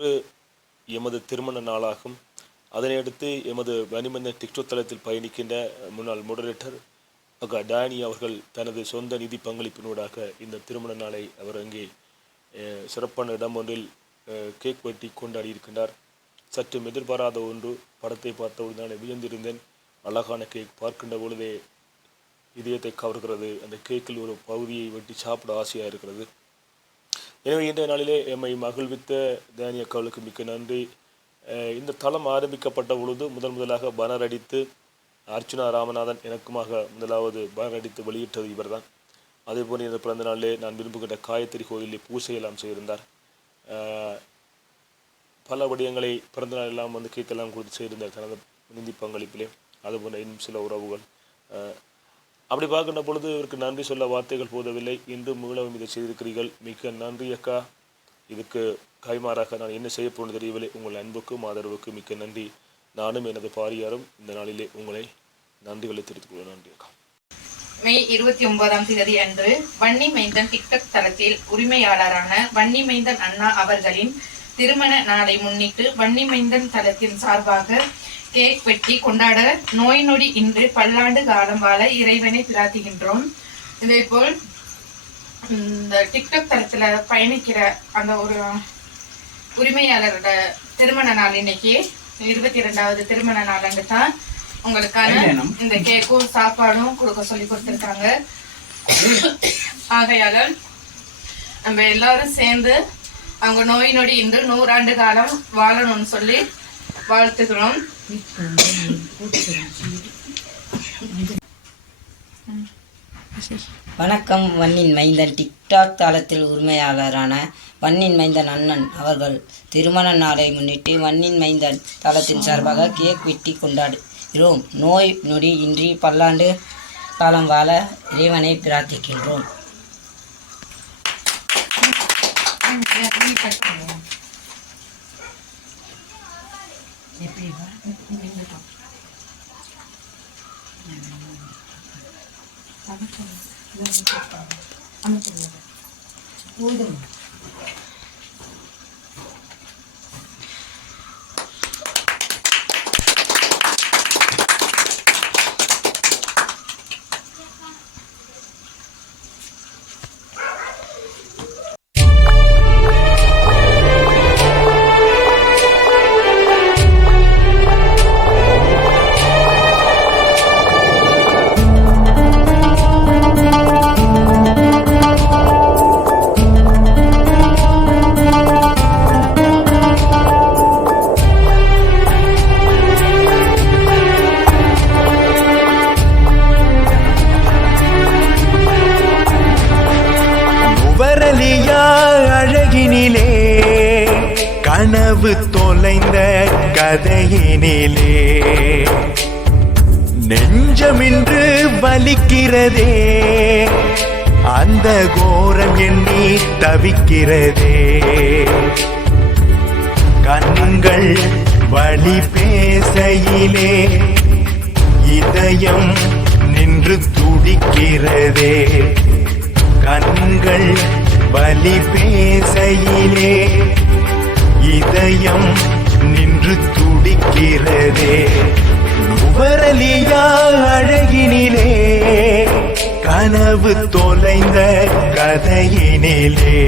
இன்று எமது திருமண நாளாகும். அதனையடுத்து எமது வனிமந்த டிக்டோ தளத்தில் பயணிக்கின்ற முன்னாள் மோடரேட்டர் அக்கா டேனி அவர்கள் தனது சொந்த நிதி பங்களிப்பினூடாக இந்த திருமண நாளை அவர் அங்கே சிறப்பான இடம் ஒன்றில் கேக் வெட்டி கொண்டாடி இருக்கின்றார். சற்றும் எதிர்பாராத ஒன்று படத்தை பார்த்தவுடன் நான் வியந்திருந்தேன். அழகான கேக் பார்க்கின்ற பொழுதே இதயத்தை கவர்கிறது. அந்த கேக்கில் ஒரு பகுதியை வெட்டி சாப்பிட ஆசையாக இருக்கிறது. எனவே இந்த நாளிலே எம்மை மகிழ்வித்த தேனிய கவலுக்கு மிக்க நன்றி. இந்த தளம் ஆரம்பிக்கப்பட்ட பொழுது முதல் முதலாக பனர் அடித்து அர்ச்சுனா ராமநாதன் எனக்குமாக முதலாவது பனர் அடித்து வெளியிட்டது இவர்தான். அதே போல இந்த பிறந்த நாளிலே நான் விரும்புகின்ற காயத்திரி கோயிலில் பூசை எல்லாம் செய்திருந்தார். பல வடிவங்களை பிறந்த நாள் எல்லாம் வந்து கேக்கெல்லாம் கொடுத்து செய்திருந்தார் தனது நிந்தி பங்களிப்பிலே அதுபோன்ற இன்னும் சில உறவுகள் அப்படி பார்க்கின்ற பொழுது இவருக்கு நன்றி சொல்ல வார்த்தைகள் போதவில்லை. இன்று மீளவும் இதை செய்திருக்கிறீர்கள். மிக்க நன்றி அக்கா. இதுக்கு கைமாறாக நான் என்ன செய்ய போன தெரியவில்லை. உங்கள் அன்புக்கும் ஆதரவுக்கும் மிக்க நன்றி. நானும் எனது பாரியாரும் இந்த நாளிலே உங்களை நன்றிகளை தெரிவித்துக் கொள்ள நன்றி அக்கா. மே இருபத்தி ஒன்பதாம் தேதி அன்று வன்னி மைந்தன் டிக்டாக் தளத்தில் உரிமையாளரான வன்னி மைந்தன் அண்ணா அவர்களின் திருமண நாளை முன்னிட்டு வன்னி மைந்தன் தளத்தின் சார்பாக கேக் வெட்டி கொண்டாட நோய் நொடி இன்று பல்லாண்டு காலம் வாழ இறைவனை பிரார்த்திக்கின்றோம். இதேபோல் இந்த டிக்டாக் தளத்துல பயணிக்கிற அந்த ஒரு உரிமையாளரோட திருமண நாள் இன்னைக்கு இருபத்தி ரெண்டாவது திருமண நாள் அன்று தான் உங்களுக்கான இந்த கேக்கும் சாப்பாடும் கொடுக்க சொல்லி கொடுத்துருக்காங்க. ஆகையால நம்ம எல்லாரும் சேர்ந்து அவங்க நோய் நொடி இன்று நூறாண்டு காலம் வாழணும்னு சொல்லி வாழ்த்துக்கிறோம் வணக்கம் வன்னின் மைந்தன். டிக்டாக் தளத்தில் உரிமையாளரான வன்னின் மைந்தன் அண்ணன் அவர்கள் திருமண நாளை முன்னிட்டு வன்னின் மைந்தன் தளத்தின் சார்பாக கேக் வெட்டி கொண்டாடுகிறோம். நோய் நொடி இன்றி பல்லாண்டு காலம் வாழ இறைவனை பிரார்த்திக்கின்றோம். நுவரலியா கனவு தொலைந்த கதையினிலே. நெஞ்சமின்று வலிக்கிறதே அந்த கோரம் எண்ணி தவிக்கிறதே. கண்கள் வழி பேசையிலே இதயம் நின்று துடிக்கிறதே. கண்கள் வலி பேசையிலே இதயம் நின்று துடிக்கிறதே. நுவரலியா அழகினிலே கனவு தொலைந்த கதையினிலே.